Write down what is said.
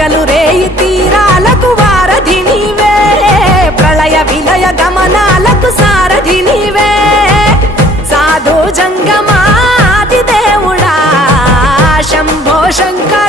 పగలు రేయి తీరాలకు వారధి నీవే, ప్రళయ విలయ గమనాలకు సారథి నీవే, సాధు జంగమాది దేవుడా శంభో శంకర